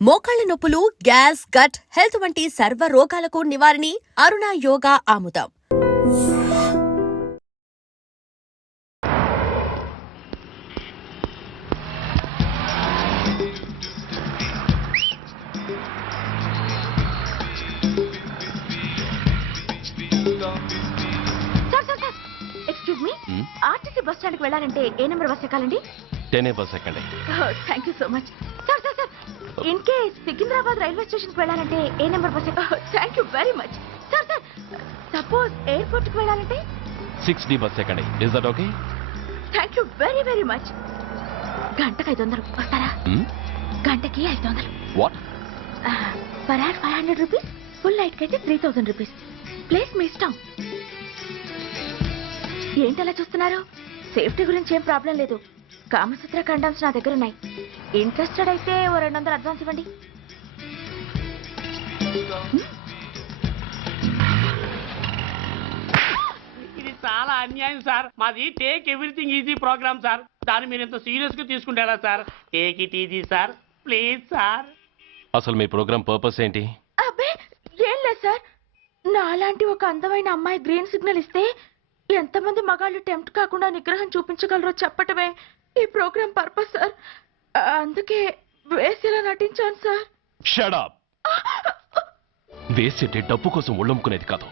మోకాళ్ల నొప్పులు, gas, gut health వంటి సర్వ రోగాలకు నివారణి అరుణ యోగా ఆముదం. ఎక్స్క్యూజ్ మీ, ఆర్టీసీ బస్ స్టాండ్కి వెళ్ళాలంటే ఏ నెంబర్ బస్ ఎక్కాలండి? 10 బస్ ఎక్కండి. Thank you so much. Sir sir sir, in case Secunderabad railway స్టేషన్కి వెళ్ళాలంటే ఏ నెంబర్ బస్ ఎక్కాలి? Thank you very much. Sir sir, suppose ఎయిర్పోర్ట్కి వెళ్ళాలంటే 6D బస్ ఎక్కండి. Is that okay? Thank you very very much. గంటకి 500 వస్తారా? గంటకి 500. What? Per hour 500 rupees, full నైట్కి అయితే 3000 రూపీస్. ప్లేస్ మీ ఇష్టం. ఏంటలా చూస్తున్నారు? సేఫ్టీ గురించి ఏం ప్రాబ్లం లేదు. కామసూత్ర కండమ్స్ నా దగ్గర ఉన్నాయి. ఇంట్రెస్టెడ్ అయితే ఓ 200 అడ్వాన్స్ ఇవ్వండి. ఇది చాలా అన్యాయం సార్. మాది take everything easy programme sir. దాన్ని మీరు ఇంత సీరియస్ గా తీసుకుంటారా sir? Take it easy sir, please sir. అసలు మీ ప్రోగ్రామ్ పర్పస్ ఏంటి? అబ్బే ఏం లేదు సార్. నాలాంటి ఒక అందమైన అమ్మాయి గ్రీన్ సిగ్నల్ ఇస్తే ఎంతమంది మగాళ్ళు టెంప్ట్ కాకుండా నిగ్రహం చూపించగలరో చెప్పటమే ఈ ప్రోగ్రామ్ పర్పస్ సార్. అందుకే వేసేలా నటించాను సార్. Shut up. వేసేటే డబ్బు కోసం ఒళ్ళమ్ముకునేది కాదు.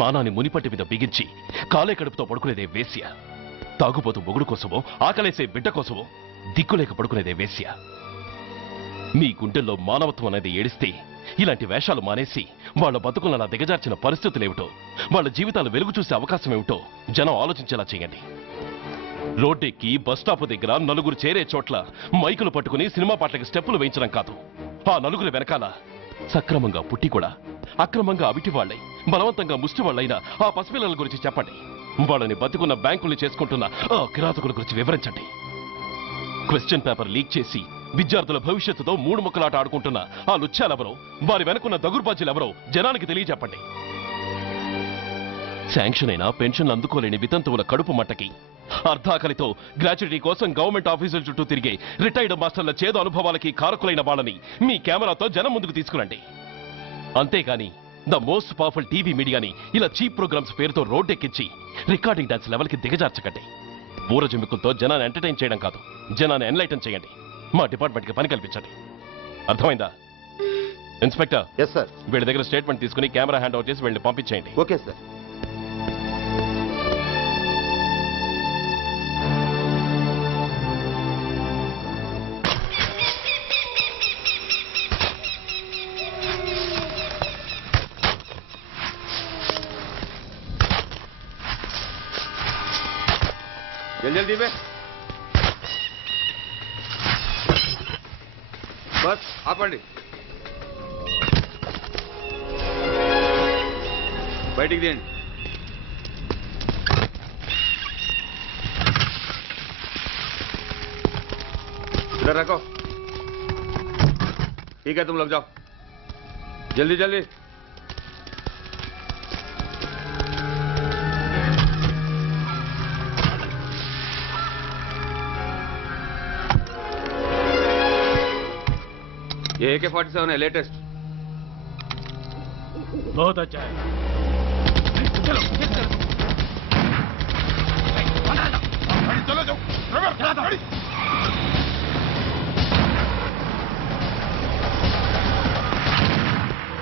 మానాన్ని మునిపట్టి మీద బిగించి కాలే కడుపుతో పడుకునేదే వేశ్య. తాగుపోతూ మొగుడు కోసమో, ఆకలేసే బిడ్డ కోసమో దిక్కులేక పడుకునేదే వేశ్య. మీ గుండెల్లో మానవత్వం అనేది ఏడిస్తే ఇలాంటి వేషాలు మానేసి వాళ్ళ బతుకులను అలా దిగజార్చిన పరిస్థితులేమిటో, వాళ్ళ జీవితాలు వెలుగు చూసే అవకాశం ఏమిటో జనం ఆలోచించేలా చేయండి. రోడ్డెక్కి బస్టాప్ దగ్గర నలుగురు చేరే చోట్ల మైకులు పట్టుకుని సినిమా పాటలకి స్టెప్పులు వేయించడం కాదు. ఆ నలుగురు వెనకాల సక్రమంగా పుట్టి కూడా అక్రమంగా అవిటి వాళ్లై బలవంతంగా ముష్టి వాళ్ళైన ఆ పసిపిల్లల గురించి చెప్పండి. వాళ్ళని బతుకున్న బ్యాంకుల్ని చేసుకుంటున్న ఆ కిరాతకుల గురించి వివరించండి. క్వశ్చన్ పేపర్ లీక్ చేసి విద్యార్థుల భవిష్యత్తుతో మూడు ముక్కలాట ఆడుకుంటున్న ఆ లుచ్చాలెవరో, వారి వెనుకున్న దగుర్బాజీలెవరో జనానికి తెలియజెప్పండి. శాంక్షన్ అయినా పెన్షన్లు అందుకోలేని వితంతువుల కడుపు మట్టకి, అర్ధాకలితో గ్రాట్యుటీ కోసం గవర్నమెంట్ ఆఫీసుల చుట్టూ తిరిగే రిటైర్డ్ మాస్టర్ల చేదు అనుభవాలకి కారకులైన వాళ్ళని మీ కెమెరాతో జనం ముందుకు తీసుకురండి. అంతేగాని ద మోస్ట్ పవర్ఫుల్ టీవీ మీడియాని ఇలా చీప్ ప్రోగ్రామ్స్ పేరుతో రోడ్డెక్కించి రికార్డింగ్ డాన్స్ లెవెల్కి దిగజార్చకండి. ఊరజుమికులతో జనాన్ని ఎంటర్టైన్ చేయడం కాదు, జనాన్ని ఎన్లైటన్ చేయండి. మా డిపార్ట్మెంట్కి పని కల్పించండి. అర్థమైందా? Inspector, yes sir. వీళ్ళ దగ్గర స్టేట్మెంట్ తీసుకుని కెమెరా హ్యాండ్ అవుట్ చేసి వీళ్ళని పంపించేయండి. Okay sir. జల్దీ బే. బస్ ఆపండి. బయటికి తీయండి. इधर रखो. ठीक है, तुम लोग जाओ जल्दी जल्दी. ये AK-47 है, लेटेस्ट. बहुत अच्छा है. चलो चलो जाओ.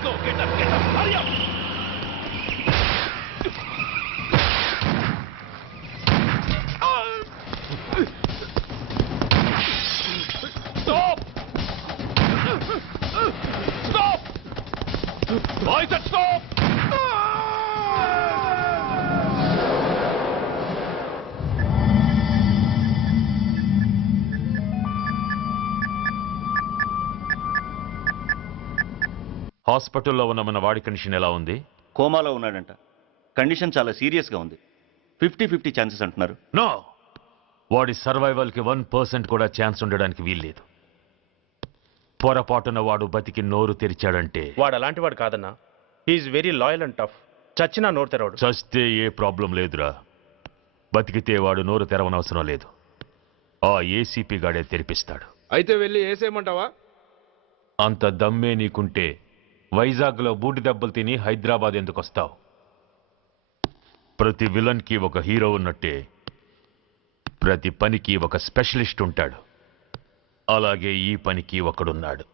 Go, get up, hurry up. Stop! Stop! I said stop! హాస్పిటల్లో ఉన్న మన వాడి కండిషన్ ఎలా ఉంది? కోమాలో ఉన్నాడంట. కండిషన్ చాలా సీరియస్గా ఉంది. 50-50 ఛాన్సెస్ అంటున్నారు. నో, వాడి సర్వైవల్కి 1% కూడా ఛాన్స్ ఉండడానికి వీల్లేదు. పొరపాటున వాడు బతికి నోరు తెరిచాడంటే వాడు అలాంటి వాడు కాదన్నా. He is very loyal and tough. చచ్చినా నోరు తెరవడు. చస్తే ఏ ప్రాబ్లం లేదురా. బతికితే వాడు నోరు తెరవనవసరం లేదు. ఆ ఏసీపీ గాడే తెరిపిస్తాడు. అయితే వెళ్ళి ఏసేయమంటావా? అంత దమ్మే నీకుంటే వైజాగ్లో బూటి దెబ్బలు తిని హైదరాబాద్ ఎందుకు వస్తావు? ప్రతి విలన్కి ఒక హీరో ఉన్నట్టే ప్రతి పనికి ఒక స్పెషలిస్ట్ ఉంటాడు. అలాగే ఈ పనికి ఒకడున్నాడు.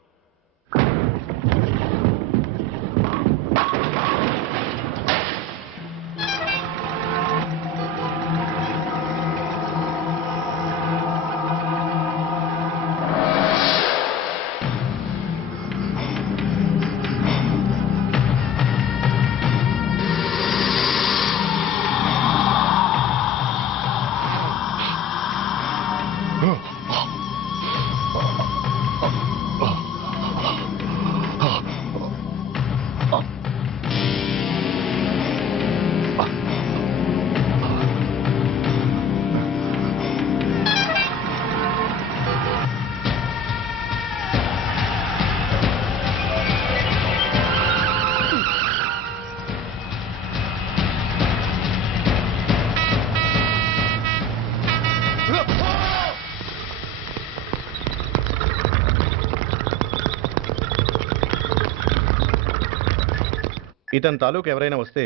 ఇతని తాలూకు ఎవరైనా వస్తే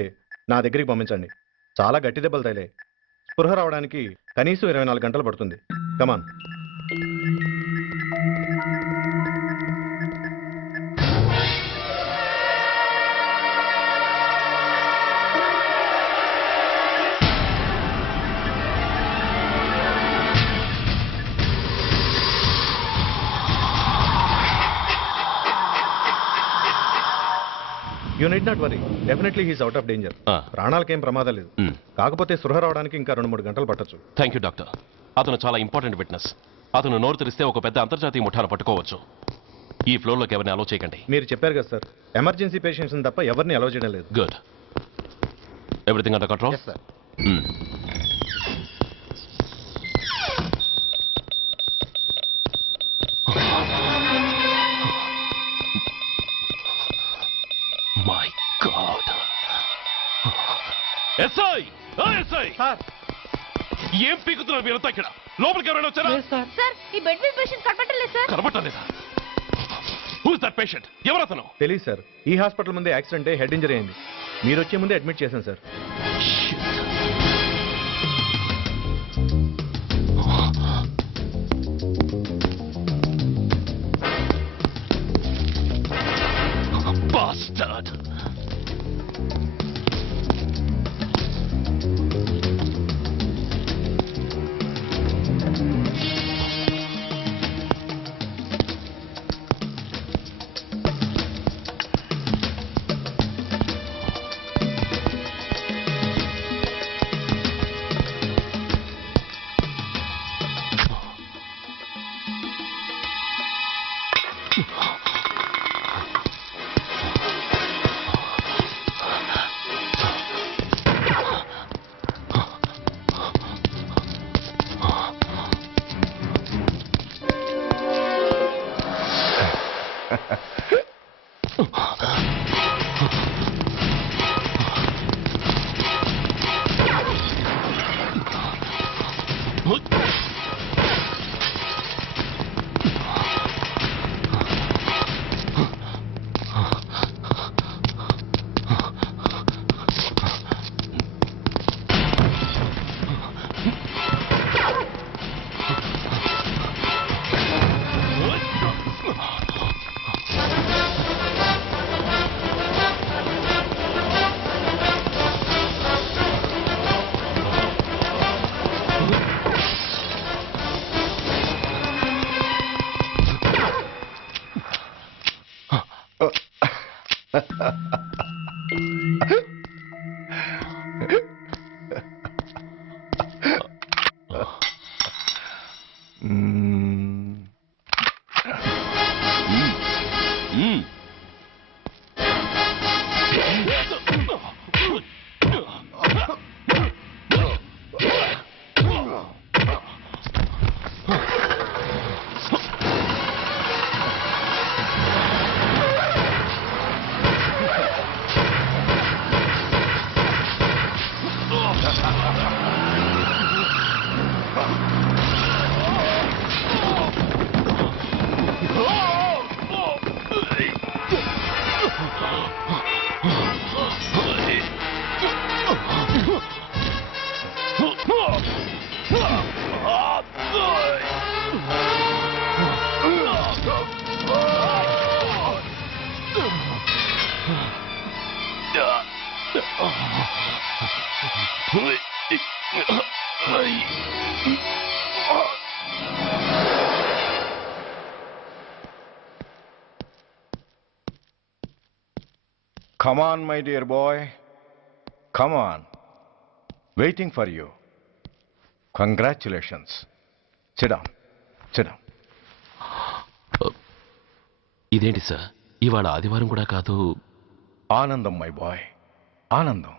నా దగ్గరికి పంపించండి. చాలా గట్టి దెబ్బలు తగిలాయి. స్పృహ రావడానికి కనీసం 24 గంటలు పడుతుంది. Come on. You need not worry, definitely he's out of danger. ప్రాణాలకేం ప్రమాదం లేదు. కాకపోతే స్పృహ రావడానికి ఇంకా 2-3 గంటలు పట్టొచ్చు. Thank you doctor. అతను చాలా ఇంపార్టెంట్ విట్నెస్. అతను నోరు తెరిస్తే ఒక పెద్ద అంతర్జాతీయ ముఠాను పట్టుకోవచ్చు. ఈ ఫ్లోర్లోకి ఎవరిని అలో చేయకండి. మీరు చెప్పారు కదా సార్, ఎమర్జెన్సీ పేషెంట్స్ తప్ప ఎవరిని అలో చేయడం లేదు. Good. Everything under control? My God. SI! SI! ఏం పీకుతున్నారు మీరంతా ఇక్కడ? లోపలికి ఎవరైనా వచ్చారా? సార్, ఈ బెడ్ మీద పేషెంట్ కనబట్టలేదు సార్. కనబట్టలేదా? Who's that patient? ఎవరతను? తెలియదు సార్. ఈ హాస్పిటల్ ముందే యాక్సిడెంట్ హెడ్ ఇంజరీ అయింది. మీరు వచ్చే ముందే అడ్మిట్ చేశాను sir. Bastard! Come on, my dear boy. Come on. Waiting for you. Congratulations. Sit down. Sit down. ఇదేంటి సార్, ఇవాళ ఆదివారం కూడా కాదు. ఆనందం మై బాయ్, ఆనందం.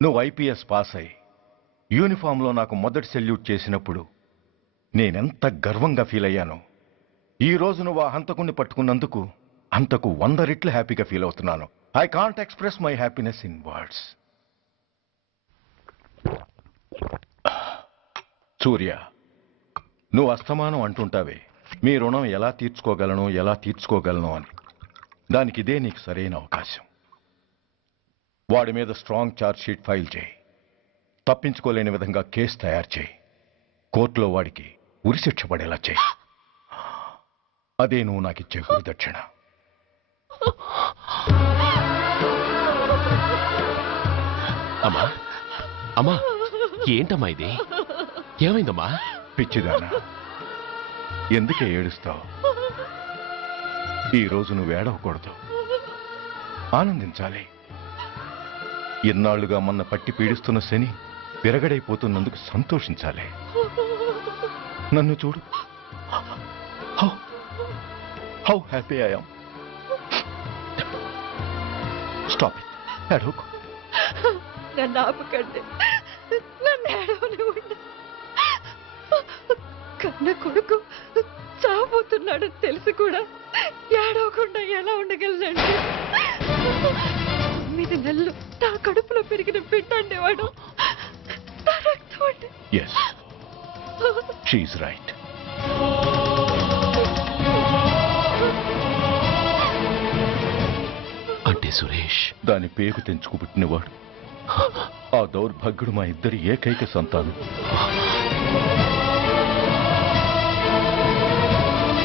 నువ్వు ఐపీఎస్ పాస్ అయి యూనిఫామ్లో నాకు మొదటి సెల్యూట్ చేసినప్పుడు నేనెంత గర్వంగా ఫీల్ అయ్యానో, ఈ రోజు నువ్వు ఆ హంతకుణ్ణి పట్టుకున్నందుకు అంతకు 100 రెట్లు హ్యాపీగా ఫీల్ అవుతున్నాను. I can't express my happiness in words. Surya, నువ్వు అస్తమానం అంటుంటావే మీ రుణం ఎలా తీర్చుకోగలను అని. దానికి ఇదే నీకు సరైన అవకాశం. వాడి మీద స్ట్రాంగ్ ఛార్జ్ షీట్ ఫైల్ చేయి. తప్పించుకోలేని విధంగా కేసు తయారు చేయి. కోర్టులో వాడికి ఉరిశిక్ష పడేలా చేయి. అదే నువ్వు నాకు ఇచ్చే గురుదక్షిణ. అమ్మా, అమ్మా, ఏంటమ్మా ఇది? ఏమైందమ్మా? పిచ్చిదానా, ఎందుకే ఏడుస్తావు? ఈరోజు నువ్వు ఏడవకూడదు, ఆనందించాలి. ఎన్నాళ్లుగా మొన్న పట్టి పీడిస్తున్న శని విరగడైపోతున్నందుకు సంతోషించాలి. నన్ను చూడు, how happy I am. Stop it, ఏడవకు. నన్ను ఆపకండి, నన్ను ఏడవనివ్వండి. కన్న కొడుకు చావబోతున్నాడని తెలిసి కూడా ఏడవకుండా ఎలా ఉండగలనండి? 9 నెలలు నా కడుపులో పెరిగిన బిడ్డ అండేవాడు. నా రక్తం అండి. Yes, she is right. అంటే సురేష్ దాని పేగు తెంచుకు పుట్టినవాడు. ఆ దౌర్భాగ్యుడు మా ఇద్దరి ఏకైక సంతానం.